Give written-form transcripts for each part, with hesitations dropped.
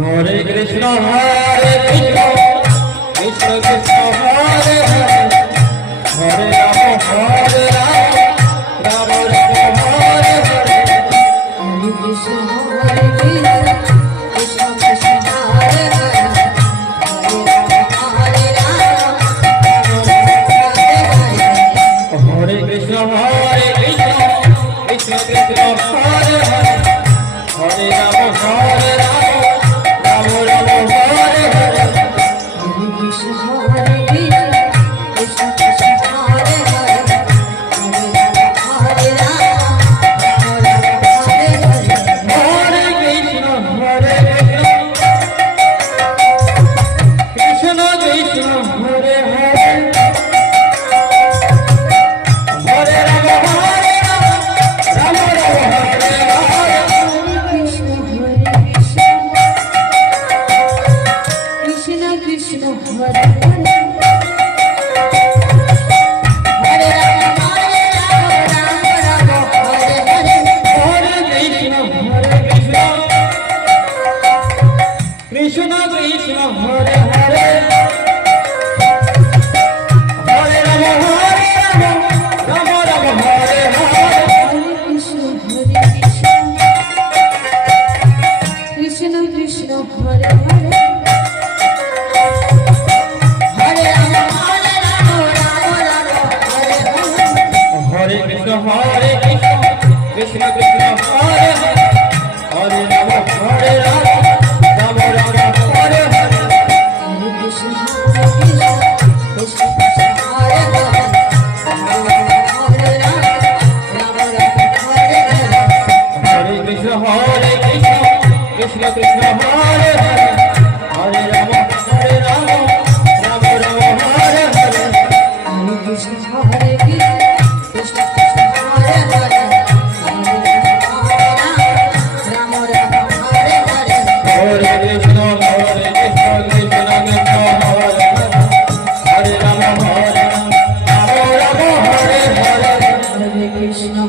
Hare Krishna Krishna Krishna Hare Hare Hare Rama Rama Rama Hare Hare Hare Krishna Hare Krishna Krishna Krishna Hare Hare Hare Rama Hare Rama Hare Hare Krishna Krishna Hare Hare Hare Rama Hare Rama Rama Rama Hare Hare Hare Krishna Hare Krishna Krishna Hare Hare Hare Rama Hare Hare Hare Krishna Hare Krishna Krishna Hare Hare Hare Rama Hare Rama Rama Rama Hare Hare Krishna Hare Krishna Krishna Hare Hare Hare Rama Rama Rama Hare Hare Hare Krishna Krishna Krishna Hare Hare Hare Rama Hare Rama Rama Rama Hare Hare Krishna Hare Krishna Krishna Hare Hare Hare Rama Rama Rama Hare Hare Hare Krishna Krishna Krishna Hare Hare Hare Rama Hare Rama Rama Rama Hare Hare Hare Krishna Krishna Krishna Hare Hare Hare Rama Rama Rama Hare Hare Hare Krishna Krishna Krishna Hare Hare Hare Rama Hare Rama Rama Rama Hare Hare Hare Krishna Hare Krishna Krishna Hare Hare Hare Rama Rama Hare Hare Hare Krishna Krishna Krishna Hare Hare Hare Rama Hare Rama Rama Hare Hare Hare Krishna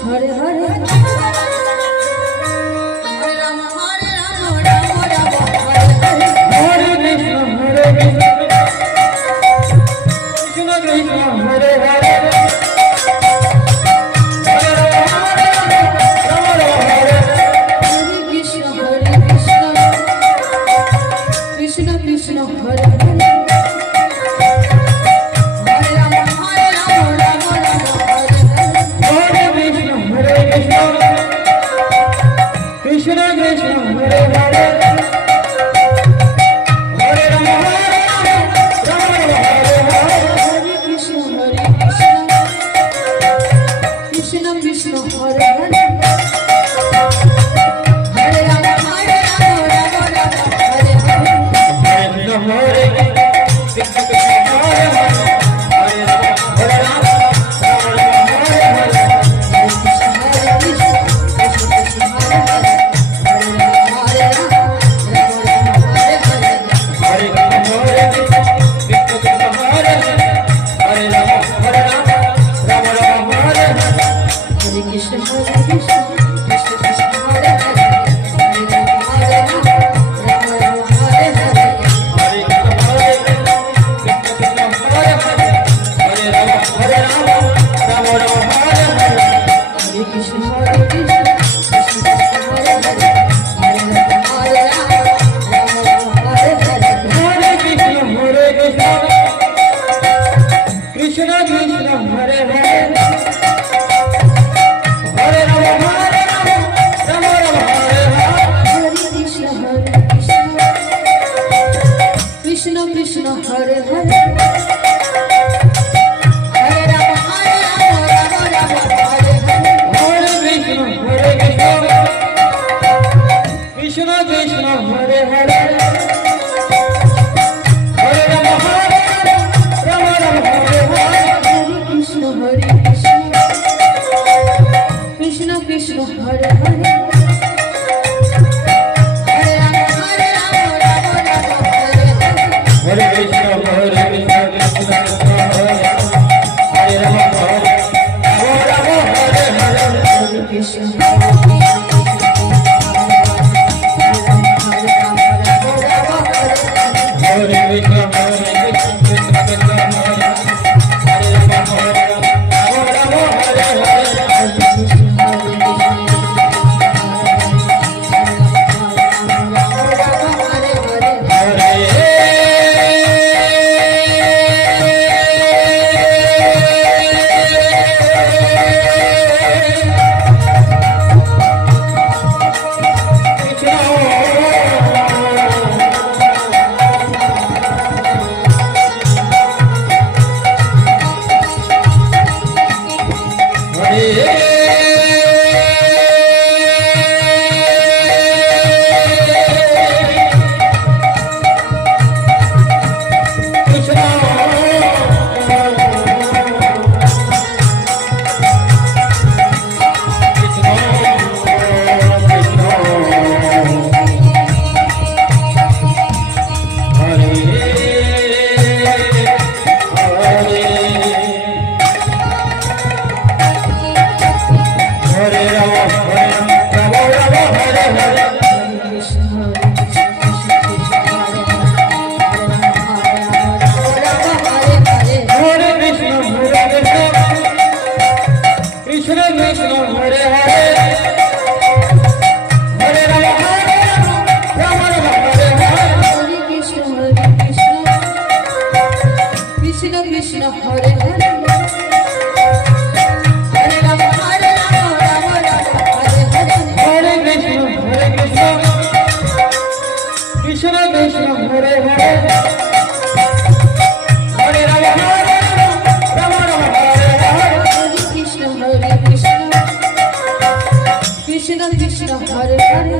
Hare Hare Hare Ram Ram Ram Hare Hare Hare Krishna Hare Krishna Krishna Krishna Hare Hare Hare Krishna Hare Krishna Krishna Krishna Hare Hare Hare Ram Ram Ram Hare Hare Hare Krishna Hare Krishna Krishna Krishna Hare Hare Hare Ram Ram Hare Hare Hare Krishna Hare Krishna Krishna Krishna Hare Hare Hare Ram Ram Ram Hare Hare Hare Krishna Hare Krishna Krishna Hare Hare Hare Ram Hare Ram Ram Ram Hare Hare Hare Krishna Krishna Krishna Hare Hare Hare Ram Hare Hare Hare Krishna Hare Krishna Krishna Hare Hare Hare Ram Hare Ram Ram Ram Hare Hare Hare Krishna Hare Krishna Krishna Krishna Hare Hare Hare Ram Hare Ram Ram Ram Hare Hare Hare Krishna Hare Krishna Krishna Hare Hare Hare Ram Hare Ram Ram Ram Hare Hare Hare Krishna Hare Krishna Krishna Krishna Hare Hare Hare Ram Hare Ram Ram Ram Hare Hare Hare Krishna Hare Krishna Krishna Krishna Hare Hare Hare Ram Hare Ram Ram Ram Hare Hare Hare Krishna Hare Krishna Krishna Krishna Hare Hare Hare Ram Ram Ram Hare Hare Hare Krishna Hare Krishna Krishna Krishna Hare Hare Hare Ram Hare Ram Ram Hare Hare Hare Krishna Hare Krishna Krishna Krishna Hare Hare Hare Ram Ram Ram Hare Hare Hare Krishna Hare Krishna Krishna Krishna Hare Hare Ram Hare Ram Hare Hare Hare Krishna Hare Hare Krishna Hare Krishna Krishna Krishna Hare Hare Ram Hare Ram Hare Hare Krishna Hare Hare Hare Ram Ram Ram Hare Hare Hare Krishna Krishna Krishna Hare Hare Hare Ram Ram Ram Hare Hare Hare Krishna Hare Krishna Krishna Krishna Hare Hare